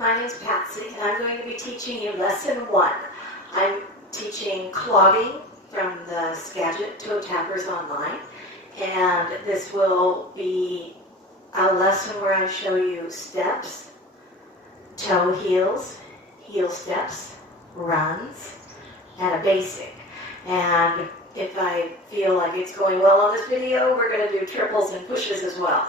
my name is Patsy, and I'm going to be teaching you Lesson 1. I'm teaching clogging from the Skagit Toe Tappers online, and this will be a lesson where I show you steps, toe heels, heel steps, runs, and a basic. And if I feel like it's going well on this video, we're going to do triples and pushes as well.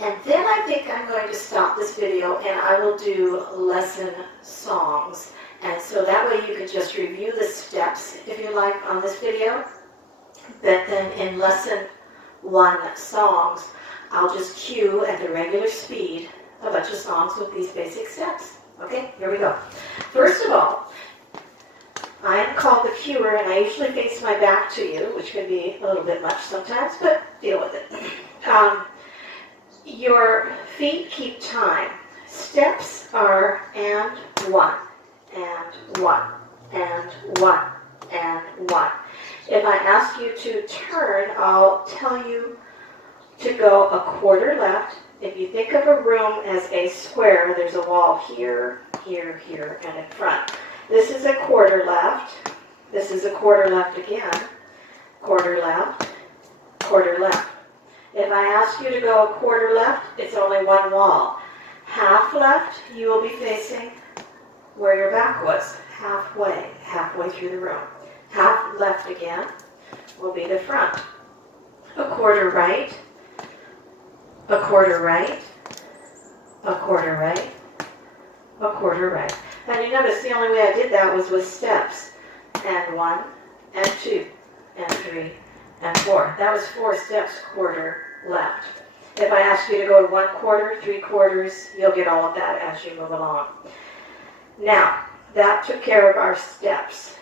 And then I think I'm going to stop this video and I will do lesson songs. And so that way you can just review the steps if you like on this video. But then in lesson 1 songs, I'll just cue at the regular speed a bunch of songs with these basic steps. Okay, here we go. First of all, I am called the cuer, and I usually face my back to you, which can be a little bit much sometimes, but deal with it. Your feet keep time. Steps are and 1, and 1, and 1, and 1. If I ask you to turn, I'll tell you to go a quarter left. If you think of a room as a square, there's a wall here, here, here, and in front. This is a quarter left. This is a quarter left again. Quarter left, quarter left. If I ask you to go a quarter left, it's only one wall. Half left, you will be facing where your back was. Halfway through the room. Half left again will be the front. A quarter right, a quarter right, a quarter right, a quarter right. And you notice the only way I did that was with steps. And 1, and 2, and 3, and 4. That was 4 steps, quarter left. If I ask you to go to 1 quarter, 3 quarters, you'll get all of that as you move along. Now, that took care of our steps.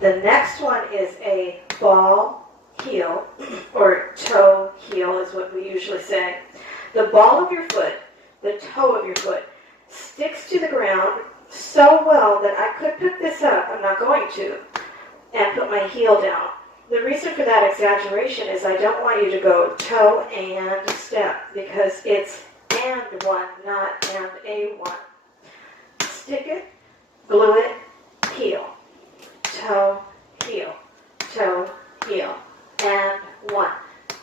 The next one is a ball heel, or toe heel is what we usually say. The ball of your foot, the toe of your foot, sticks to the ground so well that I could pick this up, I'm not going to, and put my heel down. The reason for that exaggeration is I don't want you to go toe and step, because it's and 1, not and a 1. Stick it, glue it, heel, toe, heel, and 1,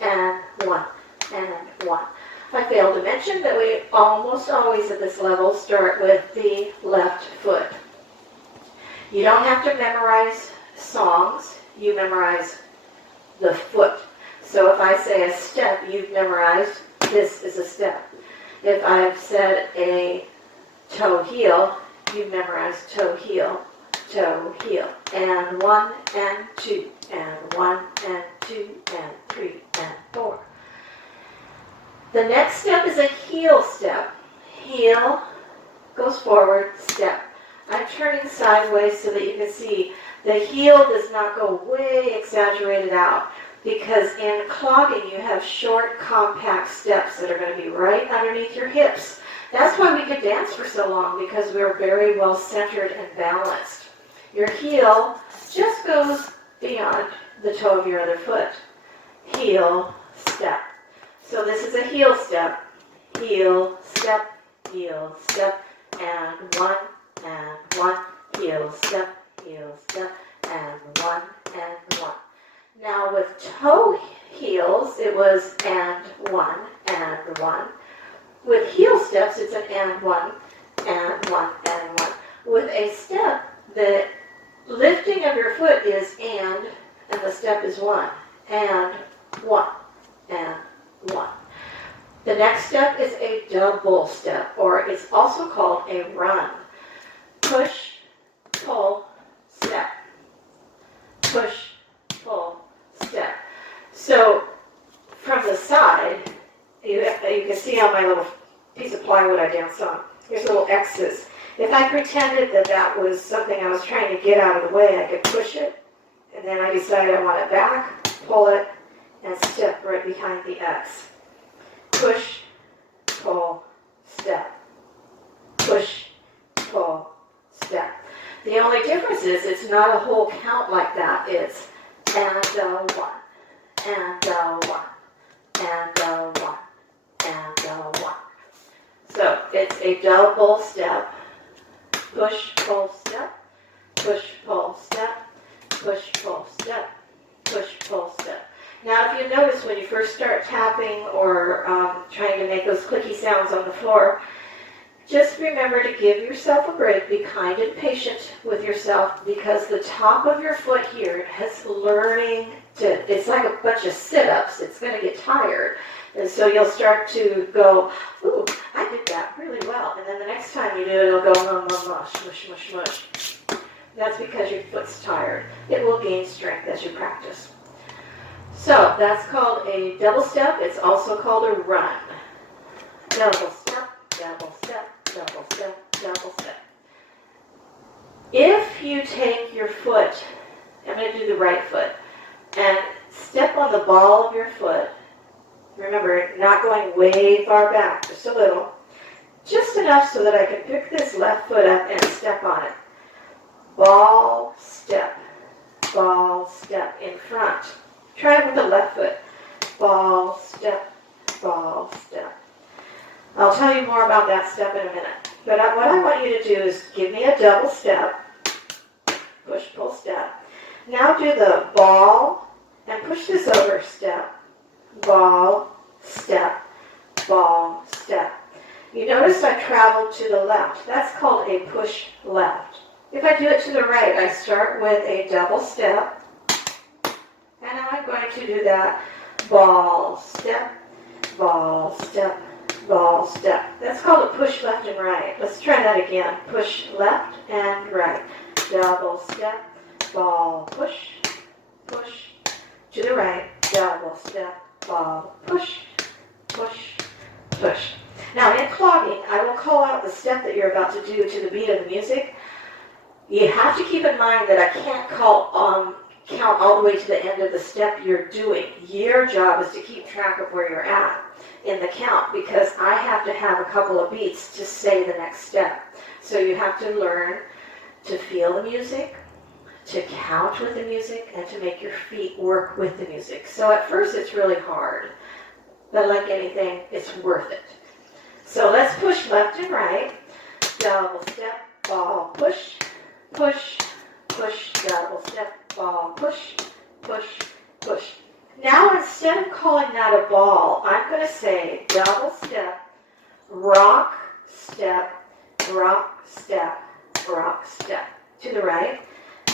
and 1, and 1. I failed to mention that we almost always at this level start with the left foot. You don't have to memorize songs, you memorize the foot. So if I say a step, you've memorized this is a step. If I've said a toe heel, you've memorized toe heel, and 1 and 2, and 1 and 2, and 3 and 4. The next step is a heel step. Heel goes forward, step. I'm turning sideways so that you can see the heel does not go way exaggerated out, because in clogging you have short, compact steps that are going to be right underneath your hips. That's why we could dance for so long, because we're very well centered and balanced. Your heel just goes beyond the toe of your other foot. Heel, step. So this is a heel step, and 1, and 1, heel step, and 1, and 1. Now with toe heels, it was and 1, and 1. With heel steps, it's an and 1, and 1, and 1. With a step, the lifting of your foot is and the step is 1, and 1, and 1. The next step is a double step, or it's also called a run. Push, pull, step. Push, pull, step. So from the side, you can see on my little piece of plywood I danced on, there's little X's. If I pretended that that was something I was trying to get out of the way, I could push it, and then I decided I want it back, pull it, and step right behind the X. Push, pull, step. Push, pull, step. The only difference is it's not a whole count like that. It's and 1, and 1, and 1, and 1. So it's a double step, push, pull, step, push, pull, step, push, pull, step, push, pull, step. Now, if you notice when you first start tapping or trying to make those clicky sounds on the floor, just remember to give yourself a break. Be kind and patient with yourself, because the top of your foot here is learning to, it's like a bunch of sit-ups. It's going to get tired. And so you'll start to go, ooh, I did that really well. And then the next time you do it, it'll go, mush, mush, mush, mush. That's because your foot's tired. It will gain strength as you practice. So that's called a double step. It's also called a run. Double step, double step, double step, double step. If you take your foot, I'm going to do the right foot, and step on the ball of your foot. Remember, not going way far back, just a little. Just enough so that I can pick this left foot up and step on it. Ball, step in front. Try it with the left foot. Ball, step, ball, step. I'll tell you more about that step in a minute. But what I want you to do is give me a double step, push, pull, step. Now do the ball and push this over, step, ball, step, ball, step. You notice I traveled to the left. That's called a push left. If I do it to the right, I start with a double step. And now I'm going to do that ball, step, ball, step, ball, step. That's called a push left and right. Let's try that again. Push left and right. Double step, ball, push, push, to the right, double step, ball, push, push, push. Now in clogging, I will call out the step that you're about to do to the beat of the music. You have to keep in mind that I can't count all the way to the end of the step you're doing. Your job is to keep track of where you're at in the count, because I have to have a couple of beats to say the next step. So you have to learn to feel the music, to count with the music, and to make your feet work with the music. So at first it's really hard, but like anything, it's worth it. So let's push left and right, double step, ball, push, push, push, double step, ball, push, push, push. Now instead of calling that a ball, I'm going to say double step, rock, step, rock, step, rock, step. To the right,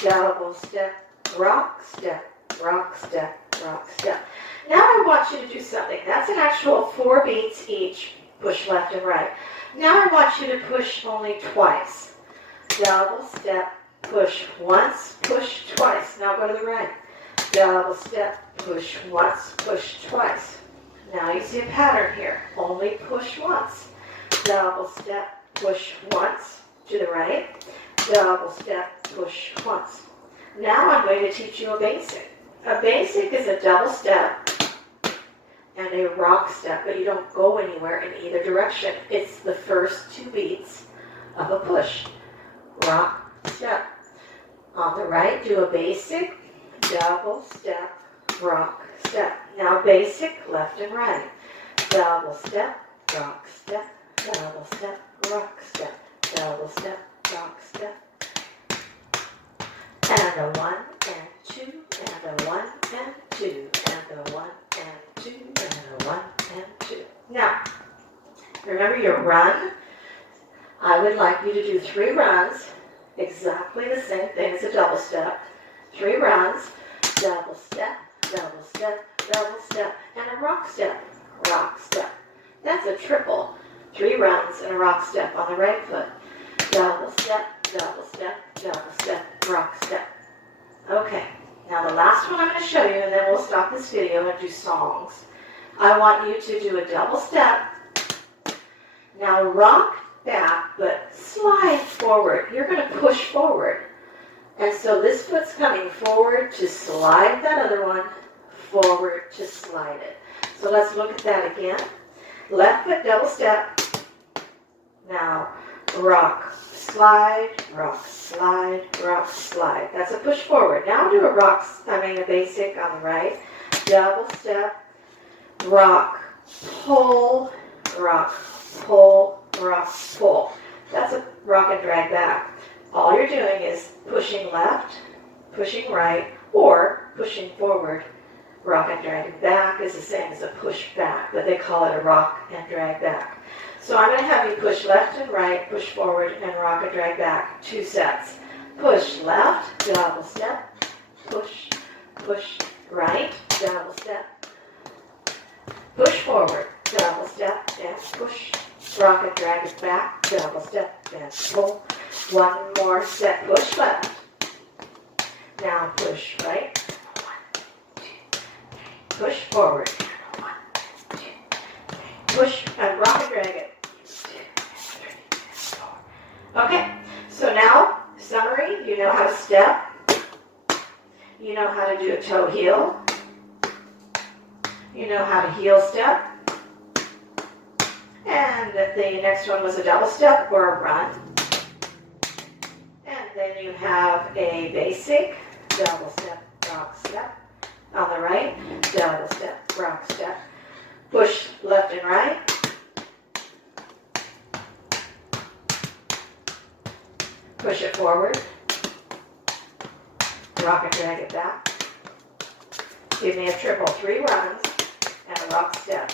double step, rock, step, rock, step, rock, step. Now I want you to do something. That's an actual 4 beats each, push left and right. Now I want you to push only twice. Double step, push once, push twice. Now go to the right. Double step, push once, push twice. Now you see a pattern here. Only push once. Double step, push once to the right. Double step, push once. Now I'm going to teach you a basic. A basic is a double step and a rock step, but you don't go anywhere in either direction. It's the first 2 beats of a push. Rock, step. On the right, do a basic, double step, rock, step. Now basic, left and right. Double step, rock, step, double step, rock, step, double step, rock, step. And a 1 and 2, and a 1 and 2, and a 1 and 2, and a 1 and 2. Now, remember your run. I would like you to do 3 runs, exactly the same thing as a double step. 3 runs, double step, double step, double step, and a rock step, rock step. That's a triple. 3 runs and a rock step on the right foot. Double step, double step, double step, rock step. Okay, now the last one I'm going to show you, and then we'll stop this video and do songs. I want you to do a double step. Now rock back, but slide forward. You're going to push forward. And so this foot's coming forward to slide that other one, forward to slide it. So let's look at that again. Left foot double step. Now rock, slide, rock, slide, rock, slide. That's a push forward. Now do a basic on the right. Double step, rock, pull, rock, pull. That's a rock and drag back. All you're doing is pushing left, pushing right, or pushing forward. Rock and drag back is the same as a push back, but they call it a rock and drag back. So I'm going to have you push left and right, push forward, and rock and drag back. 2 sets. Push left, double step, push, push right, double step, push forward, double step, and push, rock and drag it back, double step, and pull. One more step, push left. Now push right, 1, 2, 3, push forward, 1, 2, 3, push, and rock and drag it, 2, 3, 4. Okay, so now, summary, you know how to step, you know how to do a toe heel, you know how to heel step, and the next one was a double step or a run. And then you have a basic double step, rock step. On the right, double step, rock step. Push left and right. Push it forward. Rock and drag it back. Give me a triple, 3 runs, and a rock step.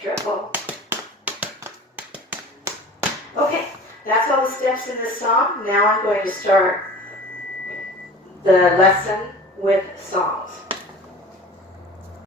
Triple. Okay, that's all the steps in this song. Now I'm going to start the lesson with songs.